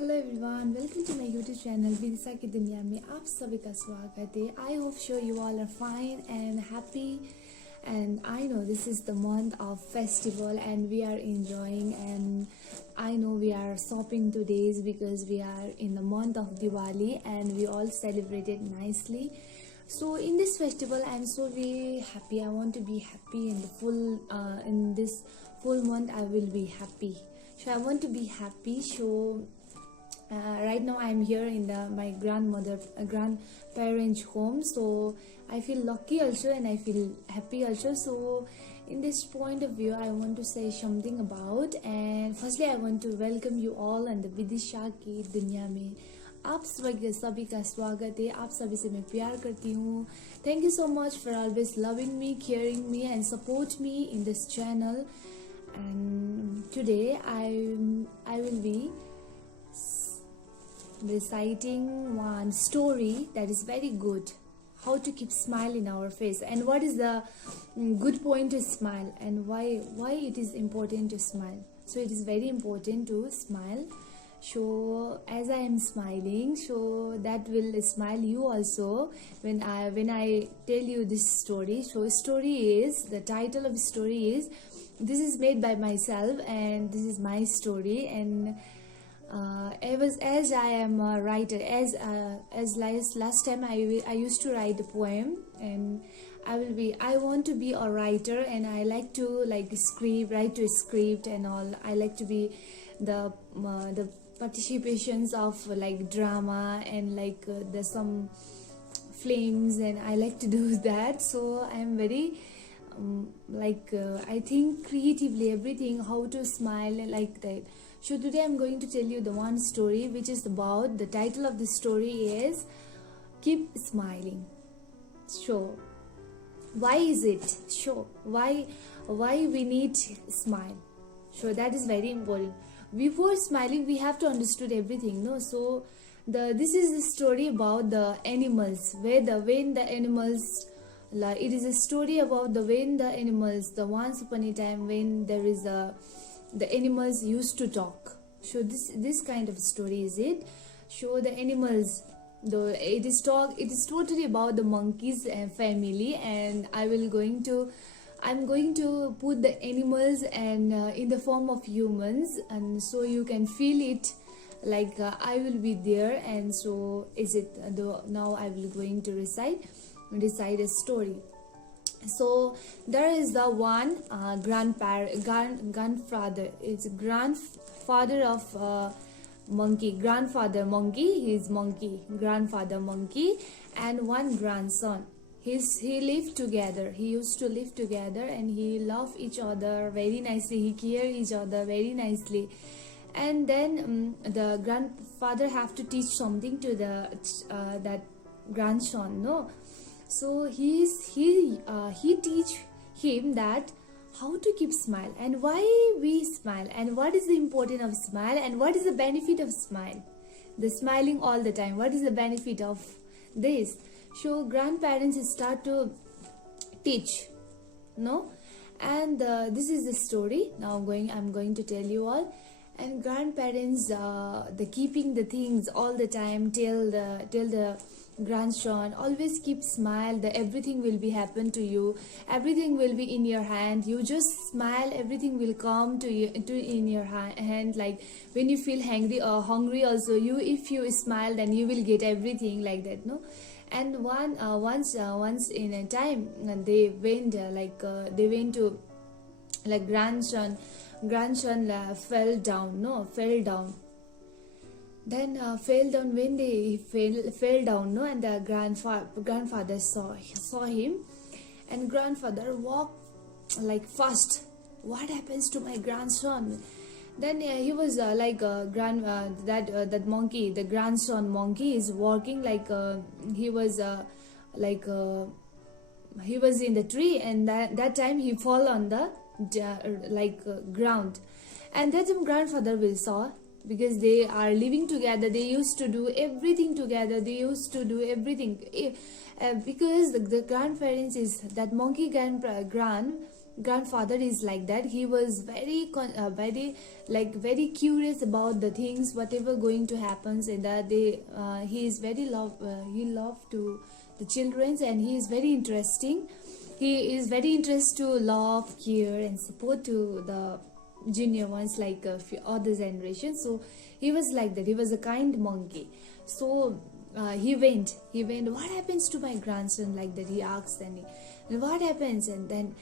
Hello everyone, welcome to my YouTube channel Vidisha की दुनिया में आप सभी का स्वागत है। I hope sure you all are fine and happy and I know this is the month of festival and we are enjoying, and I know we are shopping today because we are in the month of Diwali and we all celebrate it nicely. So in this festival I'm so very happy. I want to be happy in the in this full month. I will be happy, so I want to be happy. So right now I'm here in my grandparents home, so I feel lucky also and I feel happy also. So in this point of view I want to say something about, and firstly I want to welcome you all and the Vidisha की दुनिया में आप सभी का स्वागत है। आप सभी से मैं प्यार करती हूँ। Thank you so much for always loving me, caring me and support me in this channel. And today I will be reciting one story that is very good, how to keep smile in our face and what is the good point to smile and why it is important to smile. So it is very important to smile. So as I am smiling, so that will smile you also when I tell you this story. So story is, the title of the story is, this is made by myself and this is my story. And as I am a writer, as last time I used to write a poem, and I want to be a writer, and I like to write to script and all. I like to be the participations of like drama and the some films, and I like to do that. So I am very I think creatively everything, how to smile like that. So today I'm going to tell you the one story which is about, the title of the story is Keep Smiling. So why is it? So why we need smile? So that is very important. Before smiling we have to understood everything, no? So this is the story about the animals, when the animals, it is a story about the animals, the once upon a time when the animals used to talk. So this kind of story is it. So the animals, it is totally about the monkeys and family, and I'm going to put the animals and in the form of humans, and so you can feel it like I will be there. And so is it now I will going to recite a story. So there is the one grandfather. It's grandfather of monkey. Grandfather monkey, he's monkey. Grandfather monkey and one grandson. He lived together. He used to live together and he loved each other very nicely. He cared each other very nicely. And then the grandfather have to teach something to that grandson, no? So he teach him that how to keep smile and why we smile and what is the importance of smile and what is the benefit of smile. The smiling all the time, what is the benefit of this? So grandparents start to teach, no? And this is the story. Now I'm going to tell you all. And grandparents, the keeping the things all the time, tell the grandson, always keep smile, that everything will be happen to you, everything will be in your hand, you just smile, everything will come to you in your hand. Like when you feel hungry also, if you smile then you will get everything like that, no? And once in a time they went to grandson fell down. Then fell down. When they fell down, no, and the grandfather saw him, and grandfather walked fast. What happens to my grandson? Then he was that monkey, the grandson monkey, is walking he was in the tree, and that time he fall on the ground, and that time grandfather will saw, because they are living together, they used to do everything together, because the grandparents is that monkey grandfather is like that. He was very very curious about the things whatever going to happen in that they he is very he love to the childrens, and he is very interesting. He is very interested to love, care and support to the junior ones, like other generations. So he was like that. He was a kind monkey. So he went, what happens to my grandson, like that he asked. And what happens? And then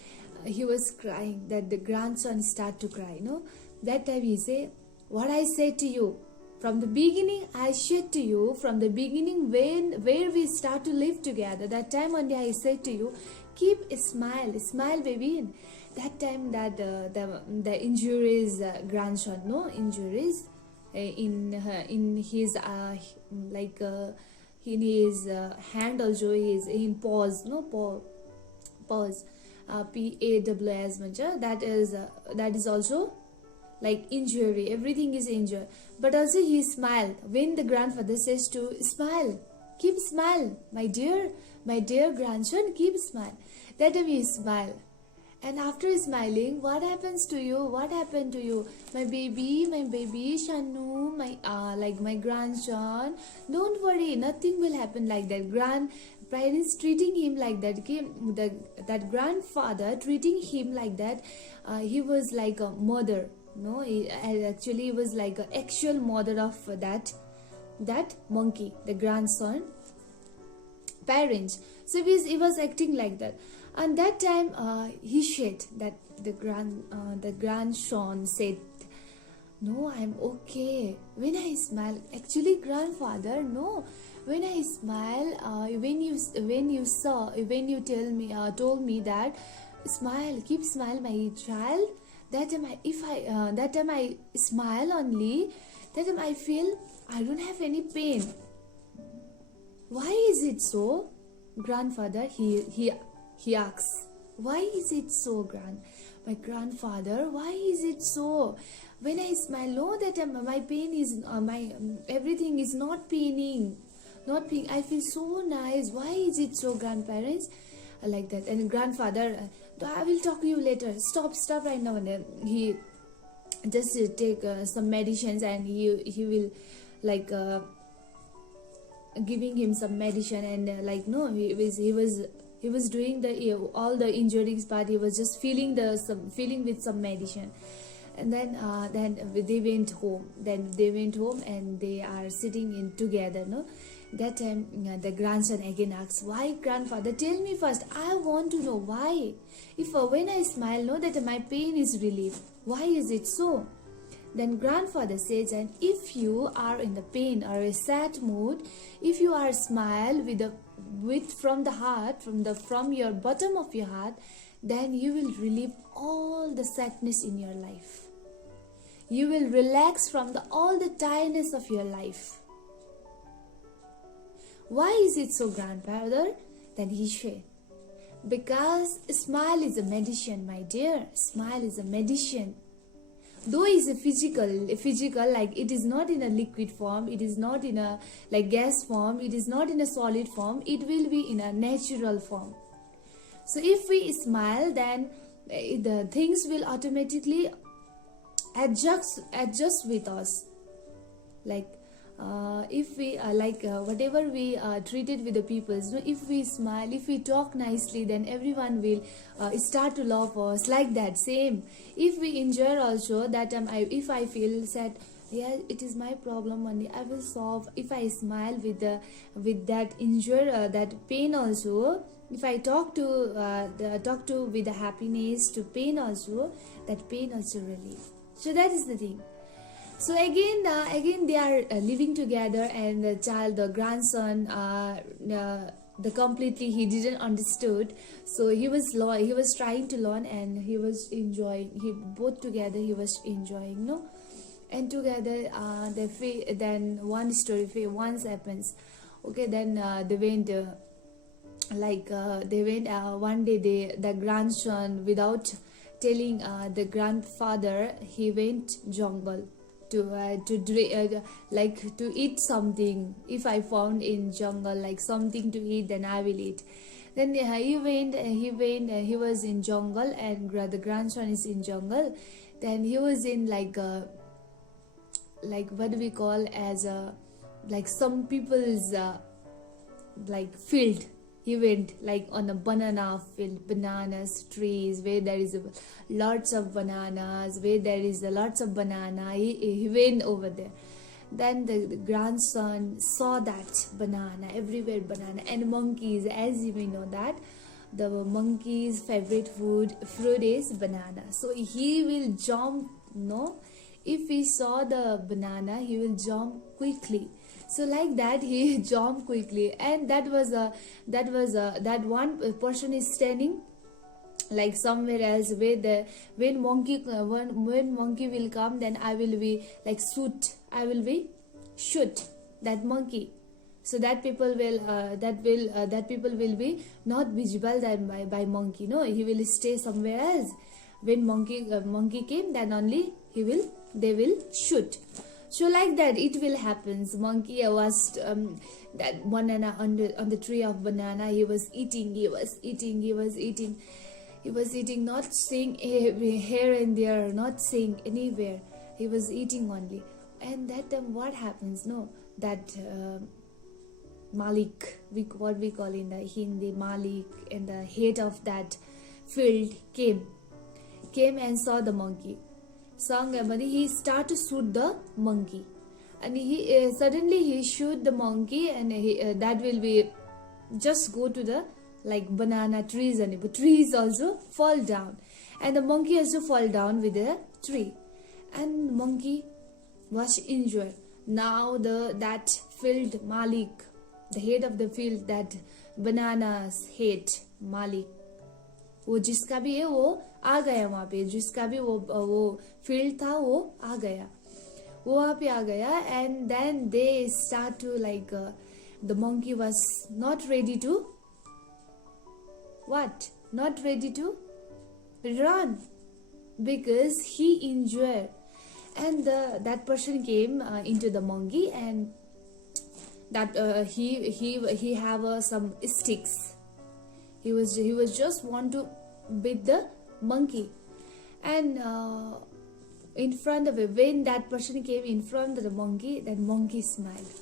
he was crying, that the grandson start to cry, that time he say, what I said to you from the beginning, I said to you from the beginning, where we start to live together, that time only I said to you, keep a smile baby. And that time that the injuries grandson, no injuries in his in his hand also, is in paws, paws, paws bhन्छ, that is also like injury, everything is injured. But also he smiled when the grandfather says to smile, keep smile, my dear grandson, keep smile. That time he smile. And after smiling, what happens to you? What happened to you? My baby, Shanu, my grandson. Don't worry, nothing will happen like that. Grandparents treating him like that. That grandfather treating him like that. He was like a mother. No, actually he was like an actual mother of that monkey, the grandson parents. So he was acting like that. And that time he said that the grandson said, no, I'm okay when I smile. Actually grandfather, no, when I smile, when you told me that smile, keep smile my child, that time I smile only, that time I feel I don't have any pain. Why is it so, grandfather? He asks, why is it so, my grandfather? Why is it so? When I smile, no, that my pain is everything is not paining. I feel so nice. Why is it so, grandparents? Like that. And grandfather, I will talk to you later. Stop right now. And he just take some medicines, and he will like giving him some medicine, and no, he was doing all the injuries part. He was just feeling with some medicine. And then they went home. And they are sitting in together, no. That time the grandson again asks, why, grandfather? Tell me first. I want to know why. If when I smile, no, that my pain is relieved. Why is it so? Then grandfather says, and if you are in the pain or a sad mood, if you are smile with from the heart, from your bottom of your heart, then you will relieve all the sadness in your life. You will relax from all the tiredness of your life. Why is it so, grandfather? Then he said, because smile is a medicine, my dear. Smile is a medicine. Though it is a physical, like it is not in a liquid form, it is not in a like gas form, it is not in a solid form, it will be in a natural form. So if we smile, then the things will automatically adjust with us. Like if we whatever we treated with the people, so if we smile, if we talk nicely, then everyone will start to love us, like that. Same, if we injure also, that if I feel sad, yeah, it is my problem only, I will solve. If I smile with that injure, that pain also, if I talk to with the happiness to pain also, that pain also relief. So that is the thing. So again they are living together, and the grandson, the completely he didn't understood. So he was trying to learn, and he was enjoying. Both together he was enjoying, no. And together then one story once happens. Okay, then they went. One day, the grandson, without telling the grandfather, he went jungle to eat something. If I found in jungle like something to eat, then I will eat. Then he was in jungle, and the grandson is in jungle. Then he was in like what do we call as a, like some people's like field. He went like on a banana field, bananas trees where there is lots of bananas, where there is lots of banana. He went over there. Then the grandson saw that banana, everywhere banana, and monkeys, as you may know that the monkey's favorite fruit is banana. So he will jump, no? If he saw the banana, he will jump quickly. So like that, he jumped quickly, and that one person is standing like somewhere else, where when monkey will come, then I will be like shoot that monkey, so that people will be not visible by monkey. No, he will stay somewhere else. When monkey came, then only they will shoot. So like that it will happen. Monkey was that banana on the tree of banana. He was eating, not seeing here and there, not seeing anywhere. He was eating only. And that time what happens? No, that Malik, what we call in the Hindi Malik, and the head of that field came and saw the monkey. He started to shoot the monkey, and he suddenly he shoot the monkey, and that will be just go to the like banana trees, and but trees also fall down, and the monkey also fall down with the tree, and monkey was injured. Now that field Malik, the head of the field, that bananas head Malik, वो जिसका भी है वो आ गया वहाँ पे, जिसका भी वो फील्ड था वो आ गया, वो वहाँ पे आ गया. And then they start to like the monkey was not ready to run, because he injured. And that person came into the monkey, and that he have some sticks. He was just want to beat the monkey, and in front of it, when that person came in front of the monkey, that monkey smiled.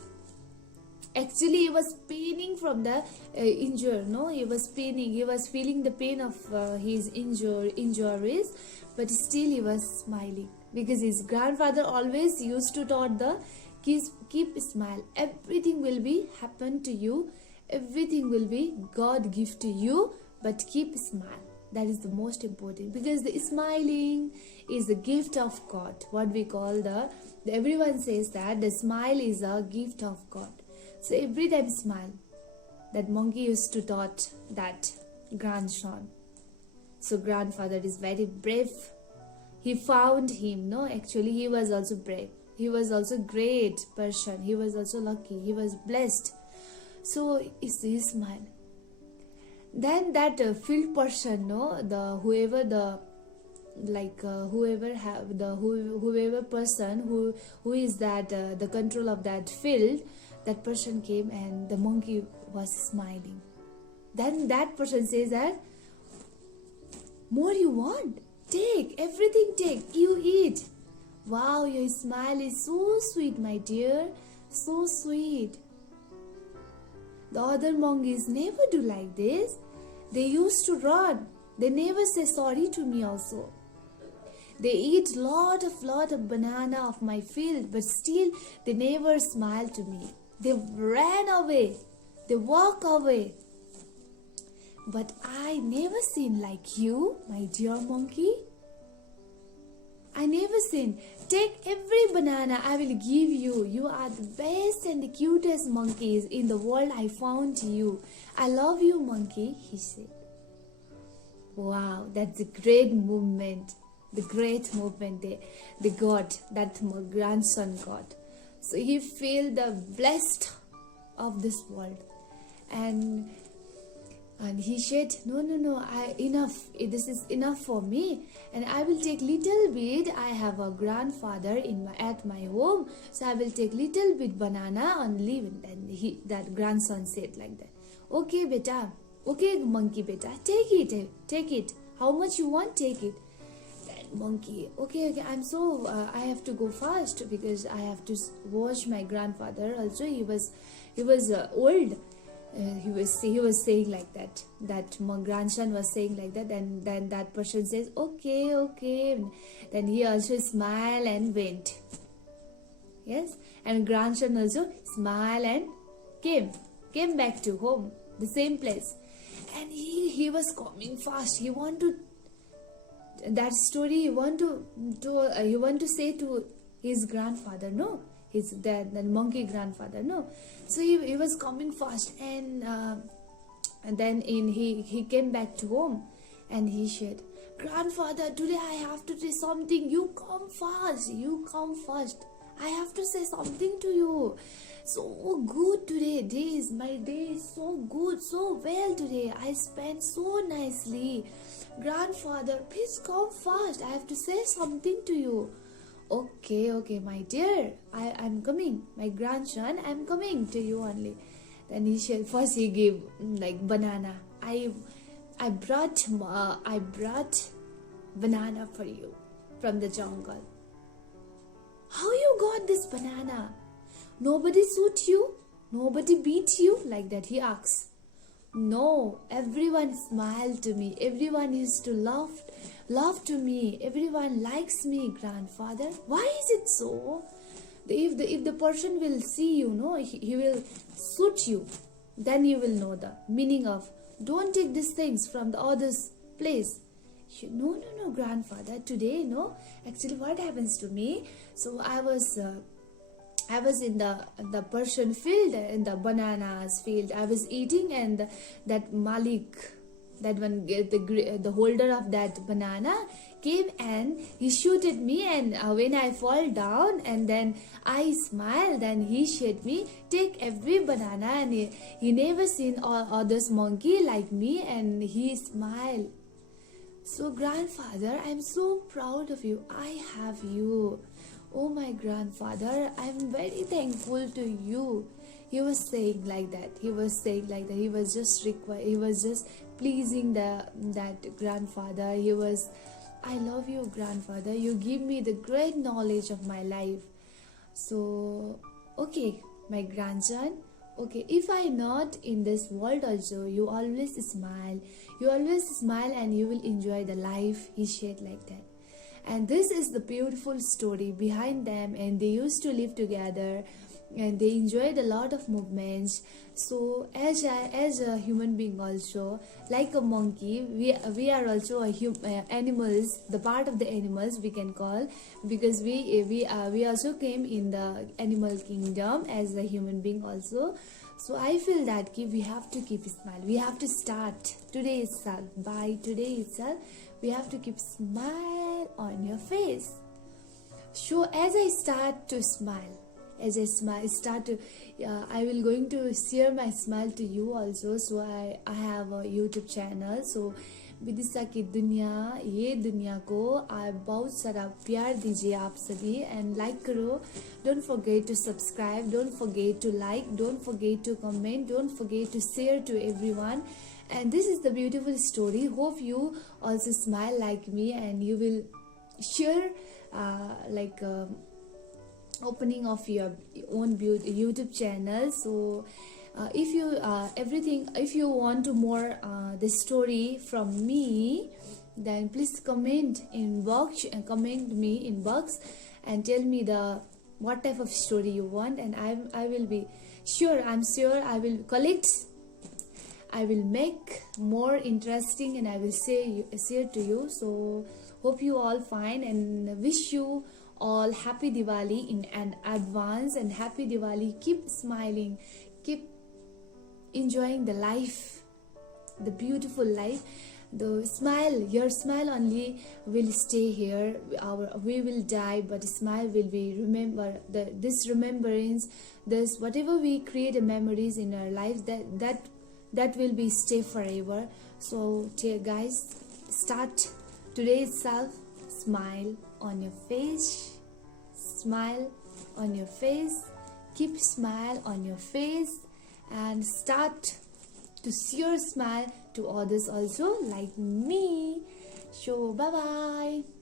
Actually, he was paining from the injury. No, he was paining. He was feeling the pain of his injuries, but still he was smiling, because his grandfather always used to taught the keep smile. Everything will be happen to you. Everything will be God give to you, but keep smile. That is the most important, because the smiling is the gift of God. What we call everyone says that the smile is a gift of God. So every time smile. That monkey used to taught that grandson. So grandfather is very brave. He found him. No, actually he was also brave. He was also great person. He was also lucky. He was blessed. So is his smile. Then that field person, no, whoever person who is that the control of that field, that person came, and the monkey was smiling. Then that person says that, more you want? Take, everything take, you eat. Wow, your smile is so sweet, my dear, so sweet. The other monkeys never do like this. They used to run. They never say sorry to me also. They eat lot of banana of my field, but still they never smile to me. They ran away. They walk away. But I never seen like you, my dear monkey. I never seen. Take every banana I will give you. You are the best and the cutest monkeys in the world. I found you. I love you, monkey, he said. Wow, that's a great movement. The great movement they got, that grandson got. So he feel the blessed of this world. And he said, no, enough. This is enough for me, and I will take little bit. I have a grandfather at my home, so I will take little bit banana and leave. And that grandson said like that. Okay, beta, Okay, monkey beta, take it. How much you want, take it. Then monkey, okay, I'm so, I have to go fast because I have to watch my grandfather. Also, he was old. He was saying like that. That my grandson was saying like that, and then that person says, okay. Then he also smile and went. Yes, and grandson also smile and came back to home, the same place. And he was coming fast. He want to, that story he want to say to his grandfather, no, his dad, the monkey grandfather, no. So he was coming fast, and then he came back to home, and he said, grandfather, today I have to say something. You come fast. I have to say something to you. So good today. My day is so good, so well today. I spent so nicely. Grandfather, please come fast. I have to say something to you. Okay, my dear. I'm coming. My grandson, I'm coming to you only. Then he said, first he gave like banana. I brought banana for you from the jungle. How you got this banana? Nobody shoot you? Nobody beat you? Like that he asks. No, everyone smiled to me. Everyone used to love to me. Everyone likes me, grandfather. Why is it so? If the person will see you, no, he will shoot you. Then you will know the meaning of, don't take these things from the other's place. No, grandfather. Today, no. Actually, what happens to me? So I was in the Persian field, in the bananas field. I was eating, and that Malik, that one, the holder of that banana, came and he shooted me. And when I fall down, and then I smiled, and he said me, take every banana. And he never seen all others monkey like me, and he smiled. So grandfather, I'm so proud of you. I have you. Oh my grandfather, I'm very thankful to you. He was saying like that. He was just pleasing that grandfather. I love you, grandfather. You give me the great knowledge of my life. So, okay, my grandson. Okay, if I not in this world also, you always smile. And you will enjoy the life. He said like that. And this is the beautiful story behind them. And they used to live together, and they enjoyed a lot of movements. So as a human being also, like a monkey, we are also animals, the part of the animals we can call, because we also came in the animal kingdom as a human being also. So I feel that we have to keep smile. We have to start today itself. By today itself, we have to keep smile on your face. So as I start to smile, I will going to share my smile to you also. So I have a YouTube channel. So Vidisha की दुनिया, ये दुनिया को बहुत सारा प्यार दीजिए आप सभी, एंड लाइक करो. Don't forget to subscribe, don't forget to like, don't forget to comment, don't forget to share to everyone. And this is the beautiful story. Hope you also smile like me, and you will share opening of your own YouTube channel. So if you want to more the story from me, then please comment me in box and tell me what type of story you want, and I will be sure. I'm sure I will collect. I will make more interesting, and I will share to you. So hope you all fine, and wish you all happy Diwali in advance, and happy Diwali. Keep smiling, keep enjoying the life, the beautiful life. Your smile only will stay here. We will die, but smile will be this remembrance, this whatever we create memories in our lives, that will be stay forever. So guys, start today itself. Smile on your face. Smile on your face. Keep smile on your face, and start to share smile to others also like me. So bye bye.